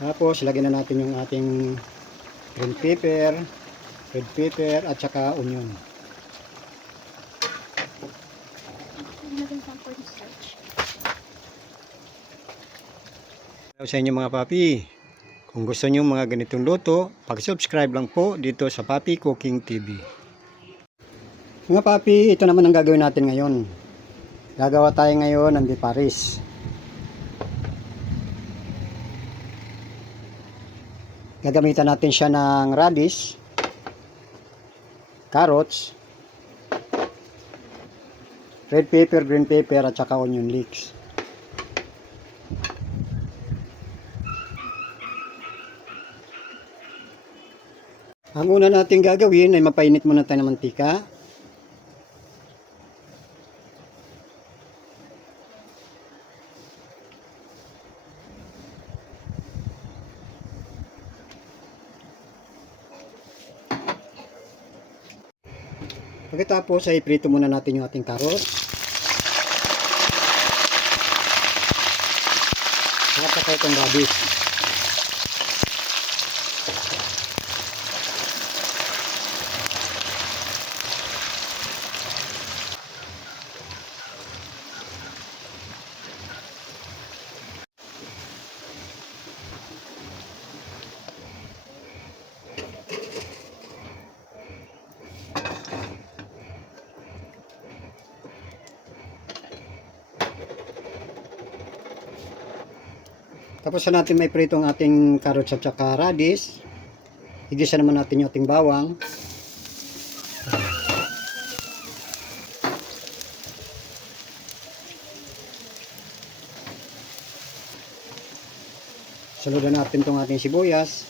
Tapos lagyan na natin yung ating green pepper, red pepper at saka onion. Sa inyo mga papi, kung gusto nyo mga ganitong luto, pag-subscribe lang po dito sa Papi Cooking TV. Mga papi, ito naman ang gagawin natin ngayon. Gagawa tayo ngayon ng beef paris. Gagamitan natin siya ng radish, carrots, red pepper, green pepper at saka onion leeks. Ang una natin gagawin ay mapainit muna tayo ng mantika. Pagkatapos ay prito muna natin yung ating carrots. At saka itong radish. Tapos na natin may prito ang ating carrots at saka radish. Igisa naman natin yung ating bawang. Saludan natin itong ating sibuyas.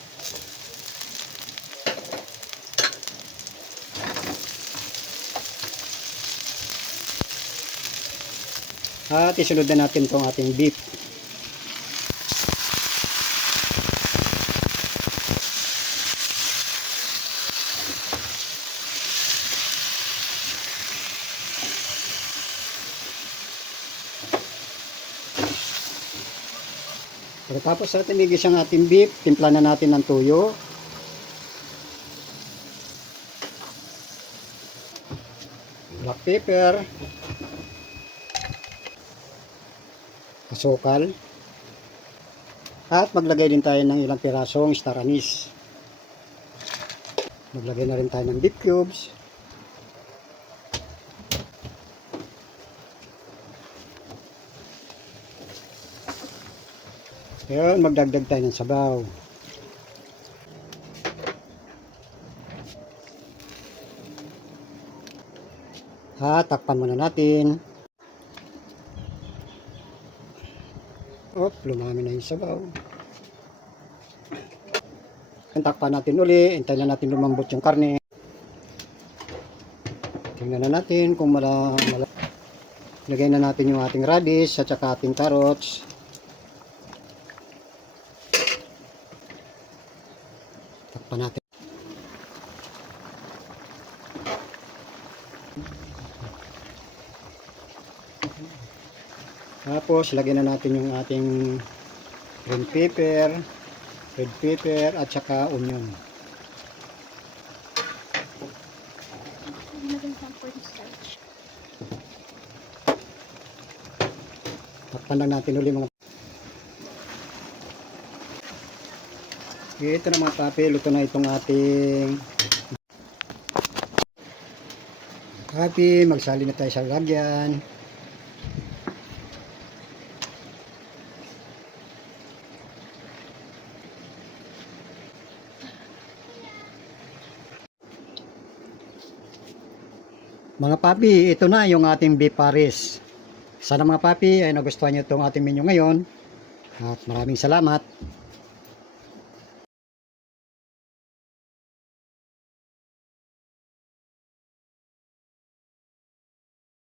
At isunod na natin itong ating beef. Pagkatapos natin igis ang ating beef, timpla na natin ng tuyo. Black pepper. Asukal. At maglagay din tayo ng ilang pirasong star anise. Maglagay na rin tayo ng beef cubes. Ngayon, magdagdag tayo ng sabaw. At takpan muna natin. Lumami na yung sabaw. Takpan natin uli. Hintayin na natin lumambot yung karne. Tingnan na natin kung lagay na natin yung ating radish at saka ating carrots. Takpan natin. Tapos lagyan na natin yung ating green pepper, red pepper at saka onion. Takpan lang natin uli mga. Ito na mga papi, luto na itong ating papi. Magsali na tayo sa lagyan. Mga papi, ito na yung ating beef paris. Sana mga papi ay nagustuhan nyo itong ating menu ngayon. At maraming salamat.